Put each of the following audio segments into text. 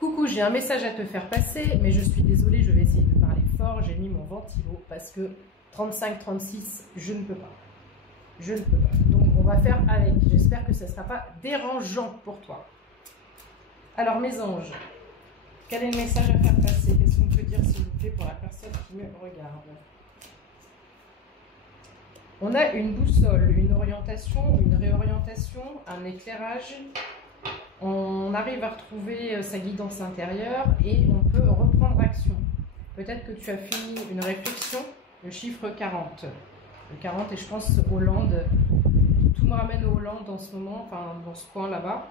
Coucou, j'ai un message à te faire passer, mais je suis désolée, je vais essayer de parler fort. J'ai mis mon ventilo parce que 35-36, je ne peux pas. Je ne peux pas. Donc, on va faire avec. J'espère que ça ne sera pas dérangeant pour toi. Alors, mes anges, quel est le message à faire passer? Qu'est-ce qu'on peut dire, s'il vous plaît, pour la personne qui me regarde? On a une boussole, une orientation, une réorientation, un éclairage. On arrive à retrouver sa guidance intérieure et on peut reprendre action. Peut-être que tu as fini une réflexion, le chiffre 40. Le 40 et je pense Hollande. Tout me ramène au Hollande en ce moment, enfin dans ce coin là-bas.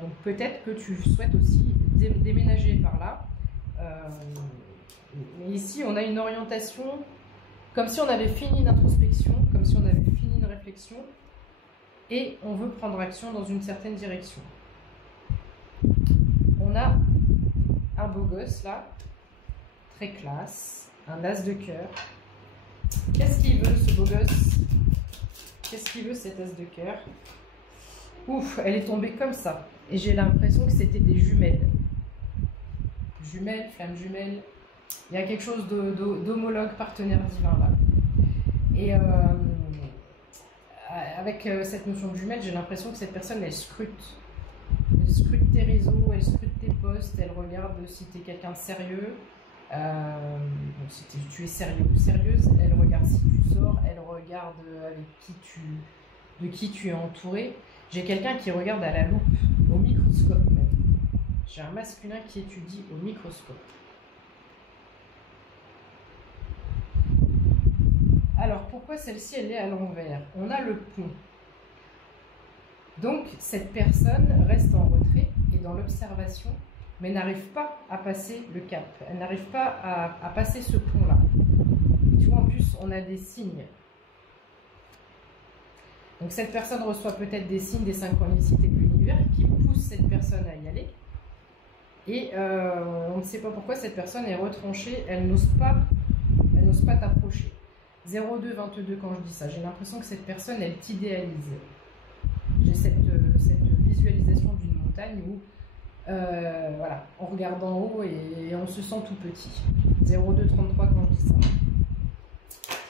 Donc peut-être que tu souhaites aussi déménager par là. Mais ici, on a une orientation comme si on avait fini une introspection, comme si on avait fini une réflexion. Et on veut prendre action dans une certaine direction. On a un beau gosse là, très classe, un as de cœur. Qu'est-ce qu'il veut ce beau gosse? Qu'est-ce qu'il veut cet as de cœur? Ouf, elle est tombée comme ça. Et j'ai l'impression que c'était des jumelles. Jumelles, flammes jumelles. Il y a quelque chose d'homologue, partenaire divin là. Et avec cette notion de jumelle, j'ai l'impression que cette personne, elle scrute. Elle scrute tes réseaux, elle scrute tes posts, elle regarde si tu es quelqu'un de sérieux. Si tu es sérieux ou sérieuse, elle regarde si tu sors, elle regarde de qui tu es entouré. J'ai quelqu'un qui regarde à la loupe, au microscope même. J'ai un masculin qui étudie au microscope. Alors, pourquoi celle-ci, elle est à l'envers? On a le pont. Donc, cette personne reste en retrait et dans l'observation, mais n'arrive pas à passer le cap. Elle n'arrive pas à passer ce pont-là. Tu vois, en plus, on a des signes. Donc, cette personne reçoit peut-être des signes, des synchronicités de l'univers qui poussent cette personne à y aller. Et on ne sait pas pourquoi cette personne est retranchée, elle n'ose pas t'approcher. 02-22 quand je dis ça, j'ai l'impression que cette personne, elle t'idéalise. J'ai cette visualisation d'une montagne où, voilà, on regarde en haut et on se sent tout petit. 02-33 quand je dis ça.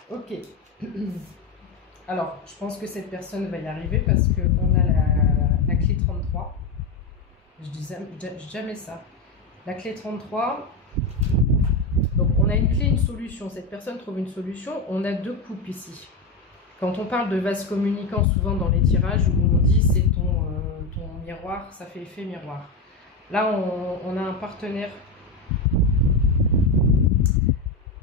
Ok. Alors, je pense que cette personne va y arriver parce qu'on a la clé 33. Je dis jamais ça. La clé 33... Donc, on a une clé, une solution. Cette personne trouve une solution. On a deux coupes ici. Quand on parle de vase communicant, souvent dans les tirages, où on dit c'est ton miroir, ça fait effet miroir. Là, on a un partenaire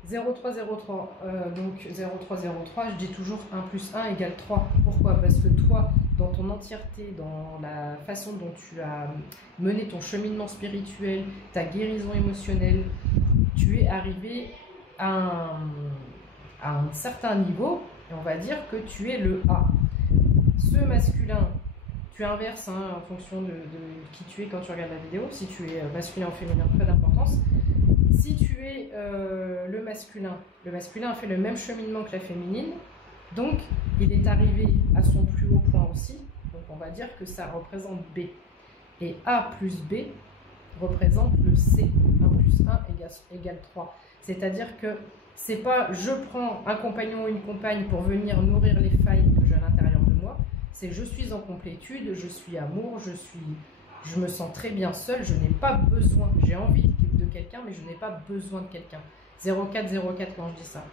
0303. Donc, 0303, je dis toujours 1 plus 1 égale 3. Pourquoi? Parce que toi, dans ton entièreté, dans la façon dont tu as mené ton cheminement spirituel, ta guérison émotionnelle, tu es arrivé à un certain niveau, et on va dire que tu es le A. Ce masculin, tu inverses en fonction de qui tu es quand tu regardes la vidéo, si tu es masculin ou féminin, pas d'importance. Si tu es le masculin a fait le même cheminement que la féminine, donc il est arrivé à son plus haut point aussi, donc on va dire que ça représente B. Et A plus B représente le C. 1 plus 1 égale 3. C'est-à-dire que c'est pas je prends un compagnon ou une compagne pour venir nourrir les failles que j'ai à l'intérieur de moi, c'est je suis en complétude, je suis amour, je me sens très bien seule, je n'ai pas besoin, j'ai envie de quelqu'un, mais je n'ai pas besoin de quelqu'un. 0404 quand je dis ça.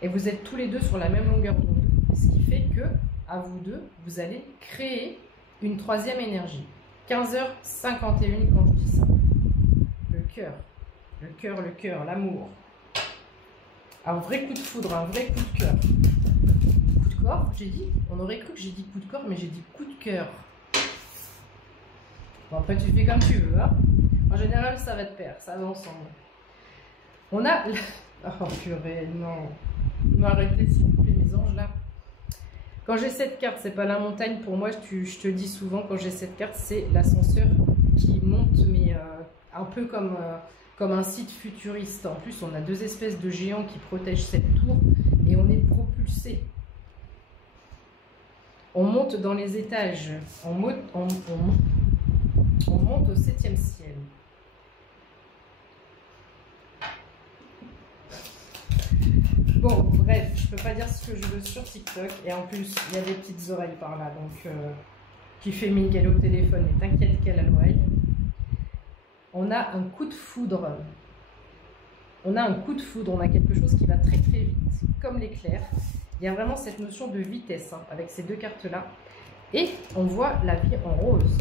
Et vous êtes tous les deux sur la même longueur d'onde. Ce qui fait que, à vous deux, vous allez créer une troisième énergie. 15h51 quand je dis ça. Le cœur, l'amour. Un vrai coup de foudre, un vrai coup de cœur. Coup de corps, j'ai dit. On aurait cru que j'ai dit coup de corps, mais j'ai dit coup de cœur. Bon, après, tu fais comme tu veux. Hein. En général, ça va de pair, ça va ensemble. On a... Oh purée, non. M'arrêtez s'il vous plaît, mes anges, là. Quand j'ai cette carte, c'est pas la montagne. Pour moi, je te dis souvent, quand j'ai cette carte, c'est l'ascenseur qui monte, mais un peu comme un site futuriste. En plus, on a deux espèces de géants qui protègent cette tour et on est propulsé. On monte dans les étages. On monte au 7e ciel. Bon, bref, je peux pas dire ce que je veux sur TikTok. Et en plus, il y a des petites oreilles par là. Donc, qui fait mine qu'elle est au téléphone. Mais t'inquiète qu'elle a l'oreille. On a un coup de foudre. On a un coup de foudre. On a quelque chose qui va très très vite. Comme l'éclair. Il y a vraiment cette notion de vitesse avec ces deux cartes-là. Et on voit la vie en rose.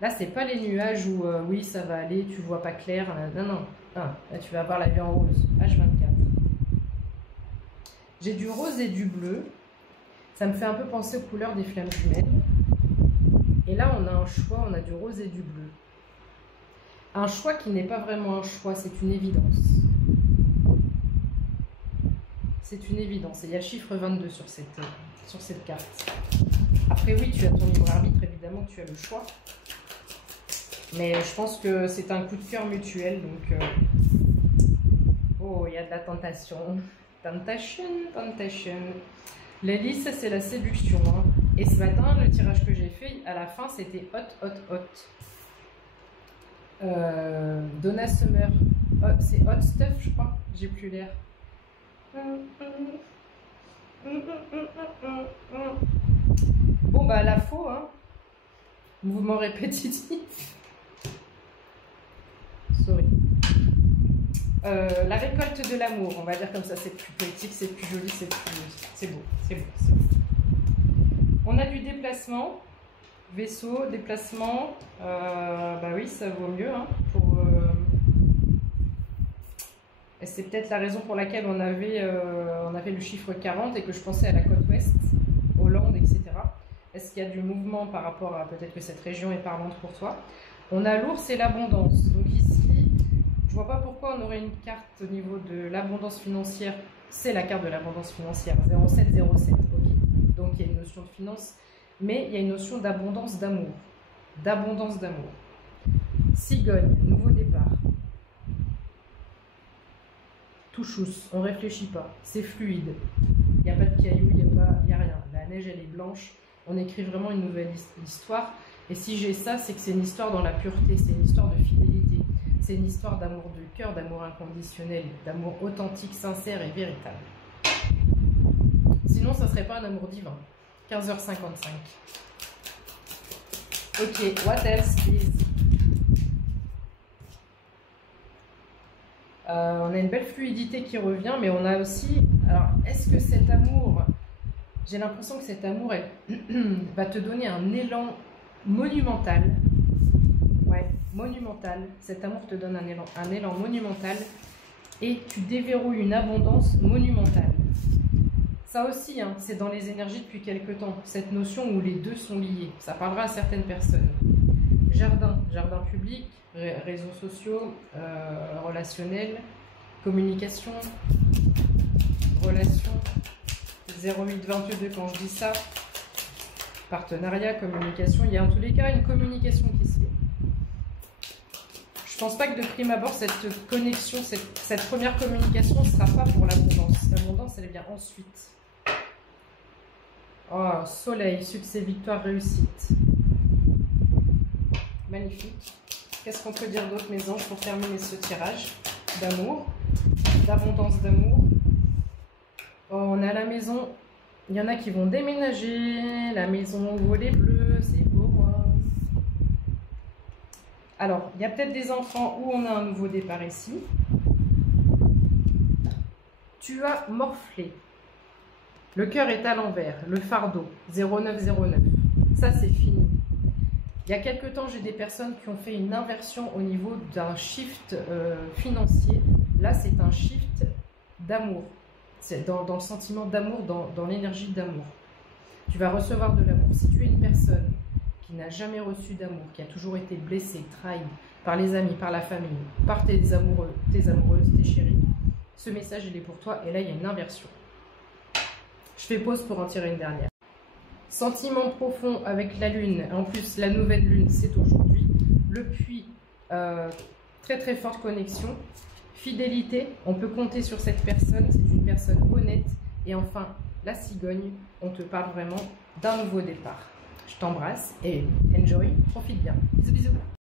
Là, c'est pas les nuages où oui, ça va aller, tu vois pas clair. Non, non. Ah, là, tu vas avoir la vie en rose. H24. J'ai du rose et du bleu. Ça me fait un peu penser aux couleurs des flammes jumelles. Et là, on a un choix. On a du rose et du bleu. Un choix qui n'est pas vraiment un choix, c'est une évidence. C'est une évidence. Et il y a le chiffre 22 sur cette carte. Après, oui, tu as ton libre arbitre, évidemment, tu as le choix. Mais je pense que c'est un coup de cœur mutuel. Donc, oh, il y a de la tentation. Tentation, tentation. L'hélice, ça c'est la séduction. Hein. Et ce matin, le tirage que j'ai fait, à la fin, c'était hot, hot, hot. Donna Summer. Oh, c'est hot stuff, je crois. J'ai plus l'air. Bon, bah, la faux, hein. Mouvement répétitif. Sorry. La récolte de l'amour, on va dire comme ça, c'est plus poétique, c'est plus joli, c'est beau, c'est beau, c'est beau. On a du déplacement, vaisseau, déplacement, bah oui, ça vaut mieux, hein, et c'est peut-être la raison pour laquelle on avait le chiffre 40 et que je pensais à la côte ouest, Hollande, etc. Est-ce qu'il y a du mouvement par rapport à peut-être que cette région est parlante pour toi? On a l'ours et l'abondance, donc ici, je vois pas pourquoi on aurait une carte au niveau de l'abondance financière. C'est la carte de l'abondance financière, 0707, ok. Donc il y a une notion de finance, mais il y a une notion d'abondance d'amour. D'abondance d'amour. Cigogne, nouveau départ. Tout chousse, on réfléchit pas, c'est fluide. Il n'y a pas de cailloux, il n'y a rien. La neige, elle est blanche. On écrit vraiment une nouvelle histoire. Et si j'ai ça, c'est que c'est une histoire dans la pureté, c'est une histoire de fidélité. C'est une histoire d'amour de cœur, d'amour inconditionnel, d'amour authentique, sincère et véritable. Sinon, ça ne serait pas un amour divin. 15h55. Ok, what else, please? On a une belle fluidité qui revient, mais on a aussi... Alors, est-ce que cet amour... J'ai l'impression que cet amour va te donner un élan monumental. Ouais, monumental. Cet amour te donne un élan monumental et tu déverrouilles une abondance monumentale. Ça aussi, hein, c'est dans les énergies depuis quelque temps. Cette notion où les deux sont liés. Ça parlera à certaines personnes. Jardin public, réseaux sociaux, relationnels, communication, relations. 0822 quand je dis ça. Partenariat, communication. Il y a en tous les cas une communication qui se fait. Je pense pas que de prime abord, cette connexion, cette première communication ne sera pas pour l'abondance. L'abondance, elle vient ensuite. Oh, soleil, succès, victoire, réussite. Magnifique. Qu'est-ce qu'on peut dire d'autre, mes anges, pour terminer ce tirage d'amour, d'abondance d'amour? Oh, on a la maison. Il y en a qui vont déménager. La maison au volet bleu, c'est pour moi. Alors, il y a peut-être des enfants où on a un nouveau départ ici. Tu as morflé. Le cœur est à l'envers. Le fardeau, 0909. Ça, c'est fini. Il y a quelque temps, j'ai des personnes qui ont fait une inversion au niveau d'un shift financier. Là, c'est un shift d'amour. C'est dans le sentiment d'amour, dans l'énergie d'amour. Tu vas recevoir de l'amour. Si tu es une personne qui n'a jamais reçu d'amour, qui a toujours été blessée, trahie par les amis, par la famille, par tes amoureux, tes amoureuses, tes chéris, ce message, il est pour toi. Et là, il y a une inversion. Je fais pause pour en tirer une dernière. Sentiment profond avec la lune. En plus, la nouvelle lune, c'est aujourd'hui. Le puits, très très forte connexion. Fidélité, on peut compter sur cette personne, c'est une personne honnête. Et enfin, la cigogne, on te parle vraiment d'un nouveau départ. Je t'embrasse et enjoy, profite bien. Bisous bisous.